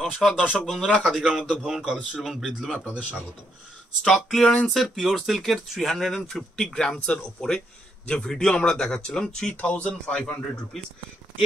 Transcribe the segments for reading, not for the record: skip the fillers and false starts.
নমস্কার দর্শক বন্ধুরা, খাদিগ্রাম উদ্যোগ ভবন, কলেজ স্ট্রিট এবং ব্রিজলুমে আপনাদের স্বাগত। স্টক ক্লিয়ারেন্সের পিওর সিল্কের 350 গ্রামসের ওপরে যে ভিডিও আমরা দেখাচ্ছিলাম 3500 রুপিস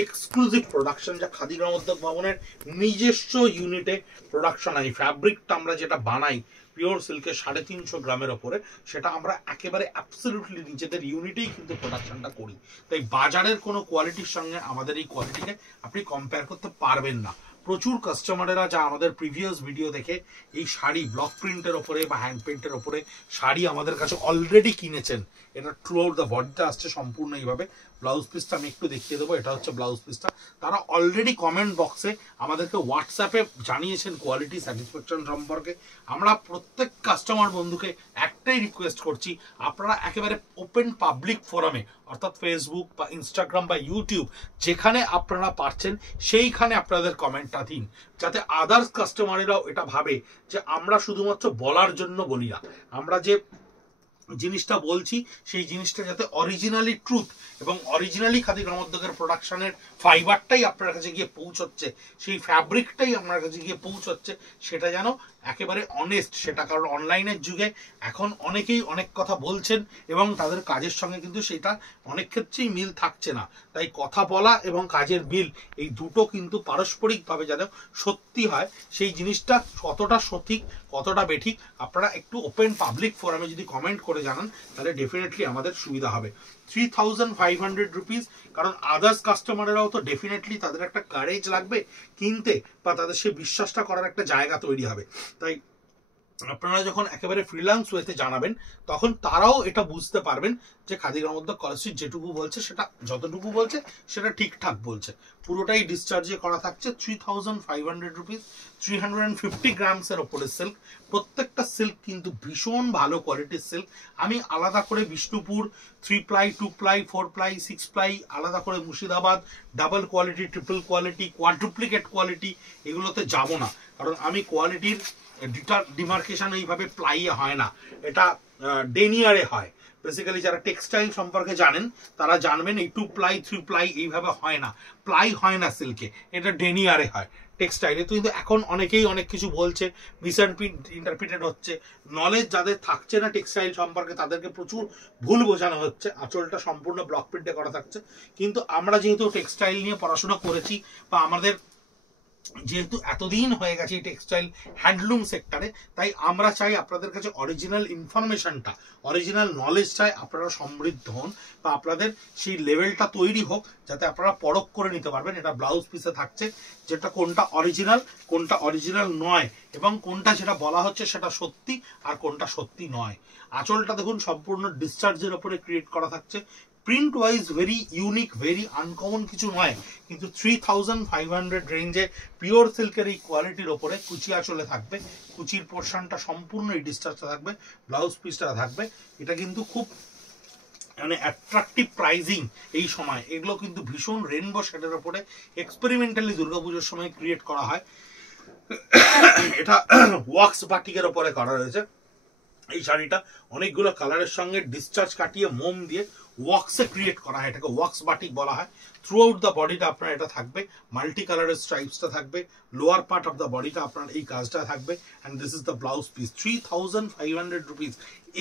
এক্সক্লুসিভ প্রোডাকশন, যা খাদিগ্রাম উদ্যোগ ভবনের নিজস্ব ইউনিটে প্রোডাকশন। এই ফ্যাব্রিকটা আমরা যেটা বানাই পিওর সিল্কের 350 গ্রামের ওপরে, সেটা আমরা একেবারে অ্যাবসলিউটলি নিজেদের ইউনিটেই কিন্তু প্রোডাকশনটা করি। তাই বাজারের কোনো কোয়ালিটির সঙ্গে আমাদের এই কোয়ালিটিকে আপনি কম্পেয়ার করতে পারবেন না। প্রচুর কাস্টমারেরা যা আমাদের প্রিভিয়াস ভিডিও দেখে এই শাড়ি ব্লক প্রিন্টের ওপরে বা হ্যান্ড প্রিন্টের ওপরে শাড়ি আমাদের কাছে অলরেডি কিনেছেন, এটা থ্রু আউট দ্য বডিটা আসছে সম্পূর্ণ এইভাবে। ব্লাউজ পিসটা আমি একটু দেখিয়ে দেবো, এটা হচ্ছে ব্লাউজ পিসটা। তারা অলরেডি কমেন্ট বক্সে আমাদেরকে হোয়াটসঅ্যাপে জানিয়েছেন কোয়ালিটি স্যাটিসফ্যাকশন সম্পর্কে। আমরা প্রত্যেক কাস্টমার বন্ধুকে একটাই রিকোয়েস্ট করছি, আপনারা একেবারে ওপেন পাবলিক ফোরামে অর্থাৎ ফেসবুক বা ইনস্টাগ্রাম বা ইউটিউব যেখানে আপনারা পারছেন সেইখানে আপনাদের কমেন্টটা দিন, যাতে আদার্স কাস্টমারেরাও এটা ভাবে যে আমরা শুধুমাত্র বলার জন্য বলি না, আমরা যে জিনিসটা বলছি সেই জিনিসটা যাতে অরিজিনালি ট্রুথ এবং অরিজিনালি খাদিগ্রাম উদ্যোগের প্রোডাকশনের ফাইবারটাই আপনার কাছে গিয়ে পৌঁছচ্ছে, সেই ফ্যাব্রিকটাই আপনার কাছে গিয়ে পৌঁছচ্ছে, সেটা যেন একেবারে অনেস্ট সেটা। কারণ অনলাইনের যুগে এখন অনেকেই অনেক কথা বলছেন এবং তাদের কাজের সঙ্গে কিন্তু সেটা অনেক ক্ষেত্রেই মিল থাকছে না। তাই কথা বলা এবং কাজের মিল এই দুটো কিন্তু পারস্পরিকভাবে যেন সত্যি হয়, সেই জিনিসটা কতটা সঠিক কতটা বেঠিক আপনারা একটু ওপেন পাবলিক ফোরামে যদি কমেন্ট করে জানান তাহলে ডেফিনেটলি আমাদের সুবিধা হবে। 3500 রুপিস, কারণ আদার্স কাস্টমারেরাও তো ডেফিনেটলি তাদের একটা কারেজ লাগবে কিনতে, বা তাদের সেই বিশ্বাসটা করার একটা জায়গা তৈরি হবে। তাই আপনারা যখন একেবারে ফ্রিল্যান্স ওয়েতে জানাবেন তখন তারাও এটা বুঝতে পারবেন যে খাদিগ্রাম উদ্যোগ কলেজ স্ট্রিট যেটুকু বলছে সেটা যতটুকু বলছে সেটা ঠিকঠাক বলছে। পুরোটাই ডিসচার্জে করা থাকছে। 3500 রুপিস, 350 গ্রামসের ওপরে সিল্ক। প্রত্যেকটা সিল্ক কিন্তু ভীষণ ভালো কোয়ালিটির সিল্ক। আমি আলাদা করে Bishnupur 3 ply 2 ply 4 ply 6 ply, আলাদা করে Murshidabad double quality triple quality quadruplicate quality এগুলোতে যাব না, কারণ আমি কোয়ালিটির ডিমার্কেশন এইভাবে প্লাইয়ে হয় না, এটা ডেনিয়ারে হয়। বেসিক্যালি যারা টেক্সটাইল সম্পর্কে জানেন তারা জানবেন এই 2 প্লাই 3 প্লাই এইভাবে হয় না, প্লাই হয় না সিল্কে, এটা ডেনিয়ারে হয় টেক্সটাইলে। তো কিন্তু এখন অনেকেই অনেক কিছু বলছে, ইন্টারপ্রিটেড হচ্ছে, নলেজ যাদের থাকছে না টেক্সটাইল সম্পর্কে তাদেরকে প্রচুর ভুল বোঝানো হচ্ছে। আঁচলটা সম্পূর্ণ ব্লক প্রিন্টে করা থাকছে, কিন্তু আমরা যেহেতু টেক্সটাইল নিয়ে পড়াশোনা করেছি বা আমাদের যেহেতু এতদিন হয়ে গেছে এই টেক্সটাইল হ্যান্ডলুম সেক্টরে, তাই আমরা চাই আপনাদের কাছে অরিজিনাল ইনফরমেশনটা, অরিজিনাল নলেজটাই আপনারা সমৃদ্ধ হন বা আপনাদের সেই লেভেলটা তৈরি হোক যাতে আপনারা পরখ করে নিতে পারবেন। এটা ব্লাউজ পিসে থাকছে যেটা কোনটা অরিজিনাল নয় এবং কোনটা যেটা বলা হচ্ছে সেটা সত্যি আর কোনটা সত্যি নয়। আঁচলটা দেখুন সম্পূর্ণ ডিসচার্জের ওপরে ক্রিয়েট করা থাকছে। Print wise very unique, very uncommon কিছু নয়, কিন্তু 3500 রেঞ্জে পিওর সিল্কের এই কোয়ালিটির ওপরে কুচি আঁচলে থাকবে, কুচির পোর্শনটা সম্পূর্ণ এই ডিসচার্জটা থাকবে, ব্লাউজ পিসটা থাকবে। এটা কিন্তু খুব মানে অ্যাট্রাকটিভ প্রাইজিং এই সময়। এগুলো কিন্তু ভীষণ রেনবো শেডের ওপরে এক্সপেরিমেন্টালি দুর্গাপুজোর সময় ক্রিয়েট করা হয়। এটা ওয়াক্স বাটিকের ওপরে করা রয়েছে। এই শাড়িটা অনেকগুলো কালারের সঙ্গে ডিসচার্জ কাটিয়ে মোম দিয়ে ওয়াক্সে ক্রিয়েট করা হয়, এটাকে ওয়াক্স বাটিক বলা হয়। থ্রু আউট দ্য বডিটা আপনার এটা থাকবে, মাল্টি কালারের স্ট্রাইপসটা থাকবে, লোয়ার পার্ট অফ দ্য বডিটা আপনার এই কাজটা থাকবে, and this is the blouse piece. 3500 rupees,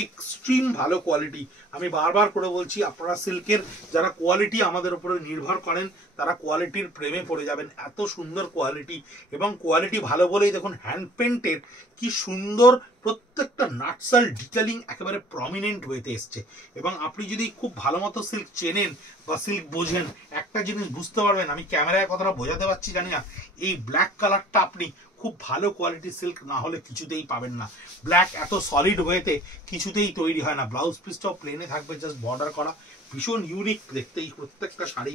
extreme ভালো কোয়ালিটি। আমি বারবার করে বলছি, আপনারা সিল্কের যারা কোয়ালিটি আমাদের উপরে নির্ভর করেন তারা কোয়ালিটির প্রেমে পড়ে যাবেন। এত সুন্দর কোয়ালিটি, এবং কোয়ালিটি ভালো বলেই দেখুন হ্যান্ড পেন্টের কি সুন্দর প্রত্যেকটা নাটসাল ডিটেলিং একেবারে প্রমিনেন্ট ওয়েতে এসছে। এবং আপনি যদি খুব ভালো মতো সিল্ক চেনেন বা সিল্ক বোঝেন, একটা জিনিস বুঝতে পারবেন, আমি ক্যামেরায় কথাটা বোঝাতে পারছি জানি না, এই ব্ল্যাক কালারটা আপনি খুব ভালো কোয়ালিটির সিল্ক না হলে কিছুতেই পাবেন না। ব্ল্যাক এত সলিড ওয়েতে কিছুতেই তৈরি হয় না। ব্লাউজ পিসটাও প্লেনে থাকবে, জাস্ট বর্ডার করা, ভীষণ ইউনিক দেখতে। এই প্রত্যেকটা শাড়ি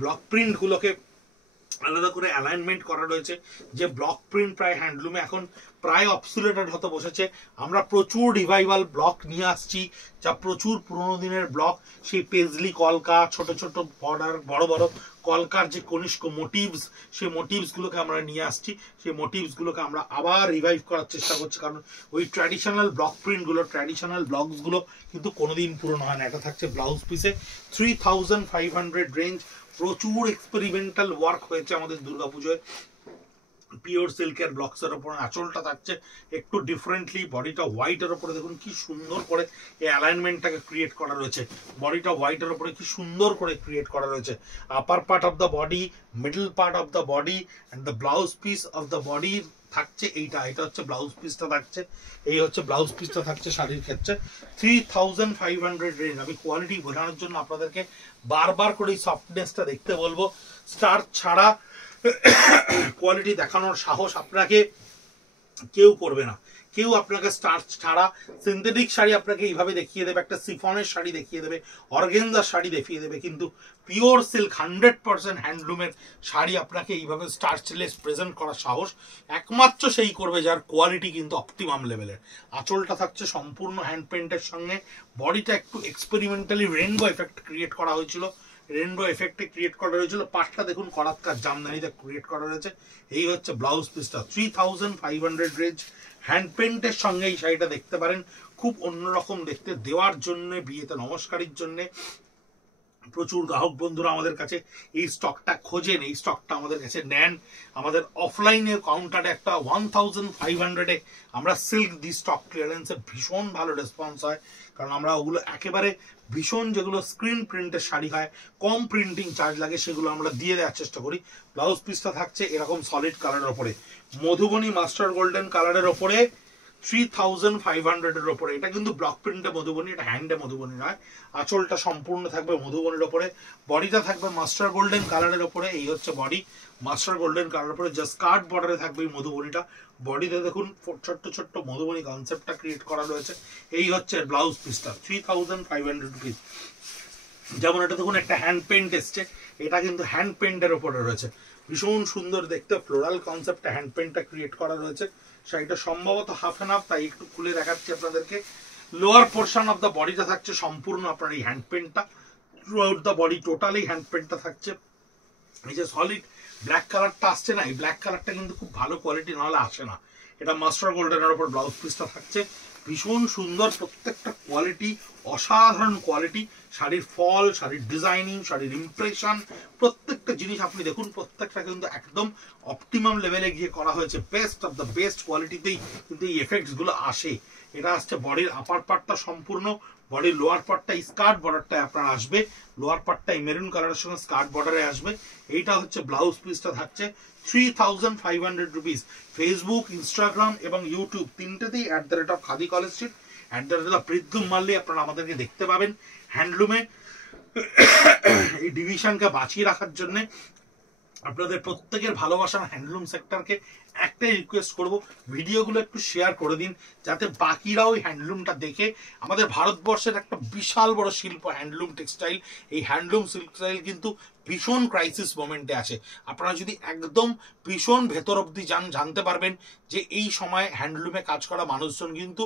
ব্লক প্রিন্টগুলোকে আলাদা করে অ্যালাইনমেন্ট করা রয়েছে, যে ব্লক প্রিন্ট প্রায় হ্যান্ডলুমে এখন প্রায় অবসোলেটেড হতে বসেছে। আমরা প্রচুর রিভাইভাল ব্লক নিয়ে আসছি, যা প্রচুর পুরোনো দিনের ব্লক, সেই পেজলি কলকা, ছোট ছোট বর্ডার, বড় বড় কলকার যে কনিষ্ক মোটিভস, সেই মোটিভসগুলোকে আমরা নিয়ে আসছি। সেই মোটিভসগুলোকে আমরা আবার রিভাইভ করার চেষ্টা করছি, কারণ ওই ট্র্যাডিশনাল ব্লক প্রিন্টগুলো, ট্র্যাডিশনাল ব্লকসগুলো কিন্তু কোনোদিন পুরনো হয় না। এটা থাকছে ব্লাউজ পিসে। 3500 রেঞ্জ, প্রচুর এক্সপেরিমেন্টাল ওয়ার্ক হয়েছে আমাদের দুর্গাপুজোয়। পিওর সিল্কের ব্লকসের ওপর আঁচলটা থাকছে একটু ডিফারেন্টলি, বডিটা হোয়াইটের ওপরে দেখুন কি সুন্দর করে এই অ্যালাইনমেন্টটাকে ক্রিয়েট করা রয়েছে, বডিটা হোয়াইটের ওপরে কি সুন্দর করে ক্রিয়েট করা রয়েছে। আপার part of the body, middle part of the body and the blouse piece of the body থাকছে এটা হচ্ছে ব্লাউজ পিসটা থাকছে, এই হচ্ছে ব্লাউজ পিসটা থাকছে শাড়ির ক্ষেত্রে 3500 রেঞ্জ। আমি কোয়ালিটি বোঝানোর জন্য আপনাদেরকে বারবার করে এই সফটনেসটা দেখতে বলবো। স্টার ছাড়া কোয়ালিটি দেখানোর সাহস আপনাকে কেউ করবে না, কেউ আপনাকে স্টার্চ ছাড়া সিনথেটিক শাড়ি আপনাকে এইভাবে দেখিয়ে দেবে, একটা সিফনের শাড়ি দেখিয়ে দেবে, অর্গেনজার শাড়ি দেখিয়ে দেবে, কিন্তু পিওর সিল্ক 100% হ্যান্ডলুমের শাড়ি আপনাকে এইভাবে স্টার্চলেস প্রেজেন্ট করার সাহস একমাত্র সেই করবে যার কোয়ালিটি কিন্তু অপটিমাম লেভেলের। আঁচলটা থাকছে সম্পূর্ণ হ্যান্ড পেন্টের সঙ্গে, বডিটা একটু এক্সপেরিমেন্টালি রেইনবো এফেক্ট ক্রিয়েট করা হয়েছিল, রেইনবো এফেক্টে ক্রিয়েট করা হয়েছিল। পাটটা দেখুন করাতকার জামদানিতে ক্রিয়েট করা রয়েছে। এই হচ্ছে ব্লাউজ পিসটা 3500 রেঞ্জ। হ্যান্ড পেন্টের সঙ্গে এই শাড়িটা দেখতে পারেন, খুব অন্যরকম দেখতে, দেওয়ার জন্য, বিয়েতে নমস্কারের জন্য প্রচুর গ্রাহক বন্ধুরা আমাদের কাছে এই স্টকটা খোঁজেন, এই স্টকটা আমাদের কাছে নেন। আমাদের অফলাইনের কাউন্টারে একটা 1500-এ আমরা সিল্ক দি স্টক ক্লিয়ারেন্সের ভীষণ ভালো রেসপন্স হয়, কারণ আমরা ওগুলো একেবারে ভীষণ যেগুলো স্ক্রিন প্রিন্টের শাড়ি হয়, কম প্রিন্টিং চার্জ লাগে, সেগুলো আমরা দিয়ে দেওয়ার চেষ্টা করি। ব্লাউজ পিসটা থাকছে এরকম সলিড কালারের ওপরে, মধুবনী মাস্টার গোল্ডেন কালারের ওপরে 3500-এর ওপরে। এটা কিন্তু ব্লক প্রিন্টে মধুবনী, এটা হ্যান্ডে মধুবনী নয়। আঁচলটা সম্পূর্ণ থাকবে মধুবনীর ওপরে, বডিটা থাকবে মাস্টার গোল্ডেন কালারের ওপরে। এই হচ্ছে বডি, মাস্টার গোল্ডেন কালারের উপরে জাস্ট কাট বর্ডারে থাকবে এই মধুবনীটা। বডিতে দেখুন ছোট্ট ছোট্ট মধুবনী কনসেপ্টটা ক্রিয়েট করা রয়েছে। এই হচ্ছে ব্লাউজ পিসটা 3500 রুপিস। যেমন এটা দেখুন একটা হ্যান্ড পেন্ট এসছে, এটা কিন্তু হ্যান্ড পেন্টের ওপরে রয়েছে, ভীষণ সুন্দর দেখতে, ফ্লোরাল কনসেপ্টে হ্যান্ড পেন্টটা ক্রিয়েট করা রয়েছে। শাড়িটা সম্ভবত হাফ অ্যান্ড হাফ, তাই একটু খুলে দেখাচ্ছি আপনাদেরকে। লোয়ার পোর্শন অফ দ্য বডিটা থাকছে সম্পূর্ণ আপনার এই হ্যান্ড পেন্টটা, through out the body totally hand পেন্টটা থাকছে। এই যে সলিড ব্ল্যাক কালারটা আসছে না, এই ব্ল্যাক কালারটা কিন্তু খুব ভালো কোয়ালিটি, নাহলে আসে না। এটা মাস্টার গোল্ডেনের ওপর ব্লাউজ পিসটা থাকছে, ভীষণ সুন্দর, প্রত্যেকটা কোয়ালিটি অসাধারণ কোয়ালিটি। শাড়ির ফল, শাড়ির ডিজাইনিং, শাড়ির ইমপ্রেশন, প্রত্যেকটা জিনিস আপনি দেখুন, প্রত্যেকটা কিন্তু একদম অপটিমাম লেভেলে গিয়ে করা হয়েছে, বেস্ট অফ দ্য বেস্ট কোয়ালিটিতেই কিন্তু এই এফেক্টস গুলো আসে। এটা আসছে বডির আপার পার্টটা সম্পূর্ণ, বডির লোয়ার পার্টটা স্কার্ট বর্ডারটা আপনার আসবে, লোয়ার পার্টটা মেরুন কালারের সঙ্গে স্কার্ট বর্ডারে আসবে। এইটা হচ্ছে ব্লাউজ পিসটা থাকছে 3500 রুপিস। ফেসবুক, ইনস্টাগ্রাম এবং ইউটিউব তিনটেতেই @খাদি কলেজ স্ট্রিট, @বৃদ্ধুম মারলে আপনারা আমাদেরকে দেখতে পাবেন। হ্যান্ডলুমে এই ডিভিশনকে বাঁচিয়ে রাখার জন্য আপনাদের প্রত্যেকের ভালোবাসার হ্যান্ডলুম সেক্টরকে একটাই রিকোয়েস্ট করব, ভিডিওগুলো একটু শেয়ার করে দিন, যাতে বাকিরাও এই হ্যান্ডলুমটা দেখে। আমাদের ভারতবর্ষের একটা বিশাল বড় শিল্প হ্যান্ডলুম টেক্সটাইল, এই হ্যান্ডলুম টেক্সটাইল কিন্তু ভীষণ ক্রাইসিস মোমেন্টে আছে। আপনারা যদি একদম ভীষণ ভেতর অব্দি যান, জানতে পারবেন যে এই সময় হ্যান্ডলুমে কাজ করা মানুষজন কিন্তু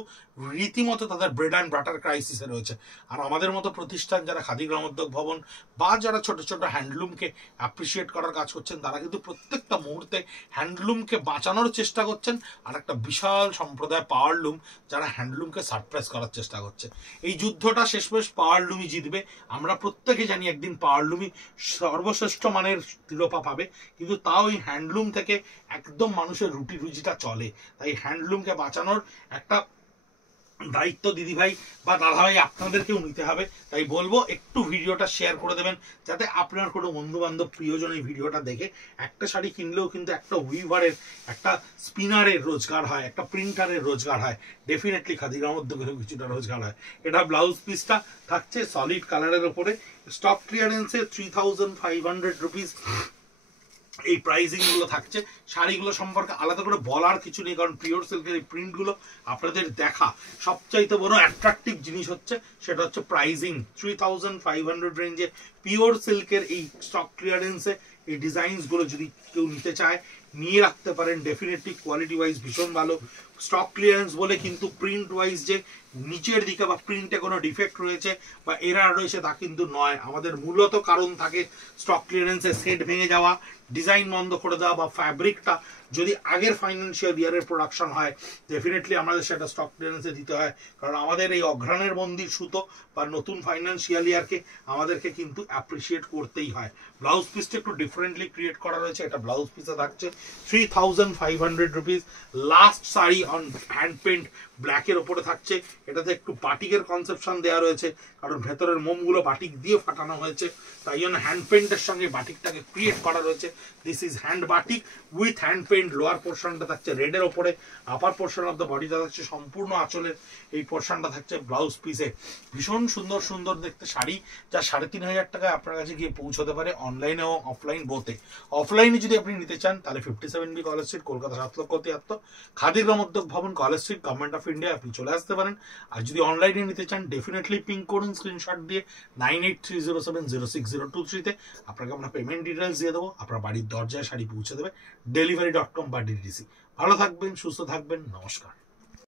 রীতিমতো তাদের ব্রেড অ্যান্ড বাটার ক্রাইসিসে রয়েছে। আর আমাদের মতো প্রতিষ্ঠান যারা খাদি গ্রামোদ্যোগ ভবন বা যারা ছোট ছোট হ্যান্ডলুমকে অ্যাপ্রিসিয়েট করার কাজ করছেন, তারা কিন্তু প্রত্যেকটা মুহূর্তে হ্যান্ডলুমকে বাঁচানোর চেষ্টা করছেন। আর একটা বিশাল সম্প্রদায় পাওয়ারলুম যারা হ্যান্ডলুমকে সারপ্রাইজ করার চেষ্টা করছে। এই যুদ্ধটা শেষমেশ পাওয়ারলুমই জিতবে। আমরা প্রত্যেকে জানি একদিন পাওয়ারলুমই সর্বশ্রেষ্ঠ মানের শিরোপা পাবে, কিন্তু তাও এই হ্যান্ডলুম থেকে একদম মানুষের রুটি রুজিটা চলে। তাই হ্যান্ডলুমকে বাঁচানোর একটা দায়িত্ব দিদিভাই বা দাদাভাই আপনাদেরকেও নিতে হবে। তাই বলবো একটু ভিডিওটা শেয়ার করে দেবেন, যাতে আপনার কোনো বন্ধু বান্ধব প্রিয়জন এই ভিডিওটা দেখে। একটা শাড়ি কিনলেও কিন্তু একটা উইভারের, একটা স্পিনারের রোজগার হয়, একটা প্রিন্টারের রোজগার হয়, ডেফিনেটলি খাদি গ্রামোদ্যোগেরও কিছুটা রোজগার হয়। এটা ব্লাউজ পিসটা থাকছে সলিড কালারের ওপরে, স্টক ক্লিয়ারেন্সে 3500 রুপিস এই প্রাইসিং গুলো থাকছে। শাড়িগুলো সম্পর্কে আলাদা করে বলার কিছু নেই, কারণ পিওর সিল্কের এই প্রিন্ট গুলো আপনাদের দেখা সবচাইতে বড় অ্যাট্রাকটিভ জিনিস হচ্ছে, সেটা হচ্ছে প্রাইসিং। 3500 রেঞ্জে পিওর সিল্কের এই স্টক ক্লিয়ারেন্সে এই ডিজাইনস গুলো যদি কেউ নিতে চায়, নিয়ে রাখতে পারেন। ডেফিনেটলি কোয়ালিটি ওয়াইজ ভীষণ ভালো। স্টক ক্লিয়ারেন্স বলে কিন্তু প্রিন্ট ওয়াইজ যে নিচের দিকে বা প্রিন্টে কোনো ডিফেক্ট রয়েছে বা এরার রয়েছে তা কিন্তু নয়। আমাদের মূলত কারণ থাকে স্টক ক্লিয়ারেন্সে সেট ভেঙে যাওয়া, ডিজাইন বন্ধ করে দেওয়া বা ফ্যাব্রিকটা যদি আগের ফাইন্যান্সিয়াল ইয়ারের প্রোডাকশন হয় ডেফিনেটলি আমাদের সেটা স্টক ক্লিয়ারেন্সে দিতে হয়, কারণ আমাদের এই অঘ্রাণের বন্দির সুতো বা নতুন ফাইন্যান্সিয়াল ইয়ারকে আমাদেরকে কিন্তু অ্যাপ্রিসিয়েট করতেই হয়। ব্লাউজ পিসটা একটু ডিফারেন্টলি ক্রিয়েট করা রয়েছে। এটা ব্লাউজ পিসে থাকছে 3500 rupees. Last sari on hand paint ব্ল্যাকের ওপরে থাকছে। এটাতে একটু বাটিকের কনসেপশন দেওয়া রয়েছে, কারণ ভেতরের মোমগুলো বাটিক দিয়ে ফাটানো হয়েছে, তাই জন্য হ্যান্ড পেন্টের সঙ্গে বাটিকটাকে ক্রিয়েট করা রয়েছে। This is hand batik with hand paint. Lower পোর্শনটা থাকছে রেডের ওপরে, আপার পোর্শন অফ দ্য বডিটা থাকছে সম্পূর্ণ আঁচলের এই পোর্শনটা থাকছে ব্লাউজ পিসে। ভীষণ সুন্দর সুন্দর দেখতে শাড়ি, যা 3500 টাকায় আপনার কাছে গিয়ে পৌঁছতে পারে অনলাইন এবং অফলাইন বোথে। অফলাইনে যদি আপনি নিতে চান তাহলে 57B কলেজ স্ট্রিট, কলকাতা 7,73,000, খাদিগ্রাম উদ্যোগ ভবন, college street, government of India, আপনি চলে আসতে পারেন। আর যদি অনলাইনে নিতে চান ডেফিনেটলি পিং করুন স্ক্রিনশট দিয়ে 9830706023-তে। আপনাকে আমরা পেমেন্ট ডিটেলস দিয়ে দেবো, আপনার বাড়ির দরজায় শাড়ি পৌঁছে দেবে ডেলিভারি.com বা ডিটিসি। ভালো থাকবেন, সুস্থ থাকবেন, নমস্কার।